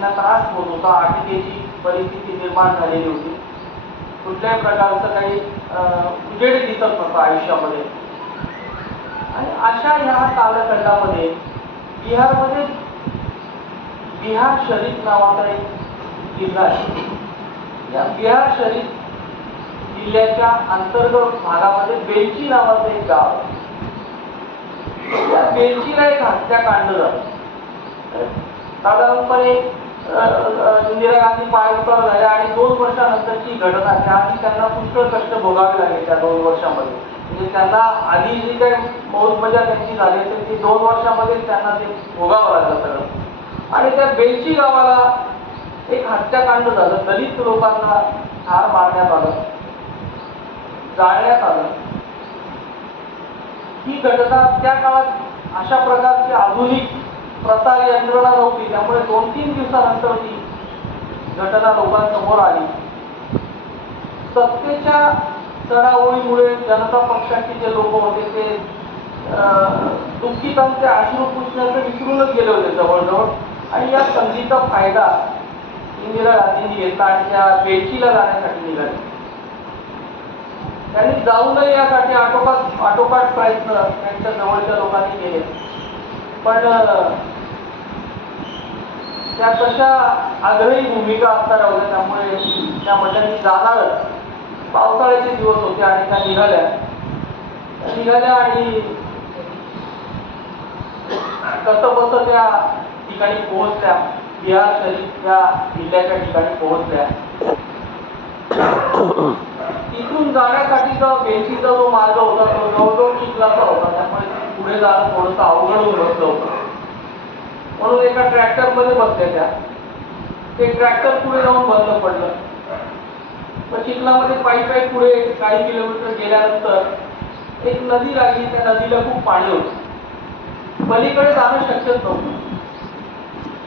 त्यांना त्रास होत होता. आटिकेची परिस्थिती निर्माण झालेली होती. कुठल्याही प्रकारचं काही उजेड दिसत नव्हतं आयुष्यामध्ये. आणि अशा ह्या कालखंडामध्ये बिहारमध्ये बिहार शरीफ नावाचा एक जिल्हा आहे. या बिहार शरीफ जिल्ह्याच्या अंतर्गत भागामध्ये बेलची नावाचं एक गाव आहे. या बेलचीला एक हत्याकांड झालं. साधारणपणे इंदिरा गांधी पायउतार झाल्या आणि दोन वर्षानंतरची घटना त्याआधी त्यांना पुष्कळ कष्ट भोगावे लागले त्या दोन वर्षामध्ये. म्हणजे त्यांना आधी जी काही मौज मजा त्यांची झाली तर ती दोन वर्षामध्ये त्यांना ते भोगावं लागलं सगळं. आणि त्या बेलची गावाला एक हत्याकांड झालं. दलित लोकांना ठार मारण्यात आलं. जाळण्यात आलं. ही घटना त्या काळात अशा प्रकारची आधुनिक प्रसार यंत्रणा नव्हती त्यामुळे दोन तीन दिवसानंतर ती घटना लोकांसमोर आली. सत्तेच्या चढाओळीमुळे जनता पक्षाचे जे लोक होते ते दुःखितांचे आश्रू पुसण्याचं विसरूनच गेले होते जवळजवळ. आणि या संधीचा फायदा इंदिरा गांधींनी घेतला आणि त्या बेचीला जाण्यासाठी निघाले. त्यांनी जाऊ नये यासाठी आटोपात आटोपाट प्रयत्न त्यांच्या जवळच्या लोकांनी केले. पण त्या तशा आग्रही भूमिका असता होत्या त्यामुळे त्या मठांनी जाणारच पावसाळ्याचे दिवस होते आणि त्या निघाल्या. त्या निघाल्या आणि कसं त्या ठिकाणी पोहोचल्या. बिहार शरीफ त्या जिल्ह्याच्या ठिकाणी पोहोचल्या. तिथून जाण्यासाठीचा बेंचीचा जो मार्ग होता तो जवळजवळ पुढे थोडंसं अवघड होऊन बसलं होतं म्हणून एका ट्रॅक्टरमध्ये बसल्या त्या. ते ट्रॅक्टर पुढे जाऊन बंद पडलं. मग चिखलामध्ये पायी पायी पुढे काही किलोमीटर गेल्यानंतर एक नदी लागली. त्या नदीला खूप पाणी होतं. पलीकडे जाणं शक्यच नव्हतं.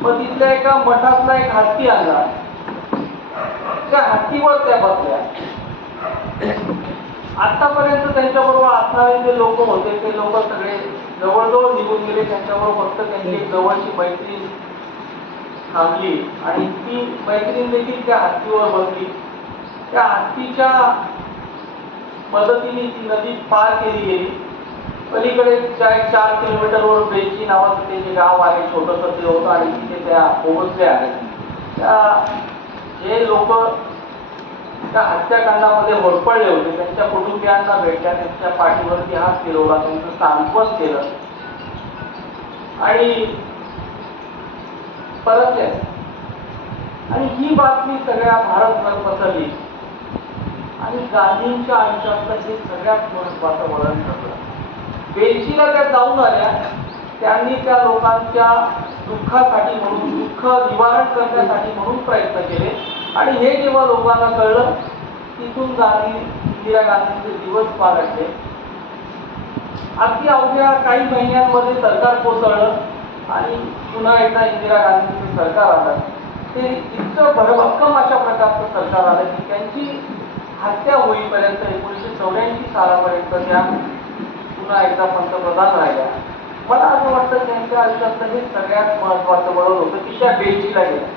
मग तिथल्या एका मठातला एक हत्ती आणला त्या हत्तीवर त्या बसल्या. आतापर्यंत त्यांच्याबरोबर असणारे जे लोक होते ते लोक सगळे जवळजवळ निघून गेले. त्यांच्याबरोबर फक्त त्यांची जवळची मैत्रीण थांबली. आणि ती मैत्रीण देखील त्या हत्तीवर बसली. त्या हत्तीच्या मदतीने ती नदी पार केली गेली. पलीकडे चार एक चार किलोमीटरवर बेची नावाचं ते जे गाव आहे छोटंसं ते होतं. आणि तिथे त्या पोहोचल्या. आहेत त्या जे लोक त्या हत्याकांडामध्ये होरपळले होते त्यांच्या कुटुंबियांना भेटल्या त्यांच्या पाठीवरती हात फिरवला त्यांचं सांत्वन केलं. आणि परतले आणि ही बातमी सगळ्या भारतभर पसरली. आणि गांधींच्या आयुष्यातलं हे सगळ्यात महत्वाचं वळण ठरलं. बेलचीला त्या जाऊन आल्या. त्यांनी त्या लोकांच्या दुःखासाठी म्हणून दुःख निवारण करण्यासाठी म्हणून प्रयत्न केले. आणि हे जेव्हा लोकांना कळलं तिथून गांधी इंदिरा गांधींचे दिवस पालटले अगदी अवघ्या काही महिन्यांमध्ये सरकार कोसळलं आणि पुन्हा एकदा इंदिरा गांधींचं सरकार आलं. ते इतकं भरभक्कम अशा प्रकारचं सरकार आलं की त्यांची हत्या होईपर्यंत एकोणीसशे चौऱ्याऐंशी सालापर्यंत त्या पुन्हा एकदा पंतप्रधान राहिल्या. मला असं वाटतं त्यांच्या आयुष्यातलं हे सगळ्यात महत्वाचं वळण होतं की त्या बेलचीला गेल्या.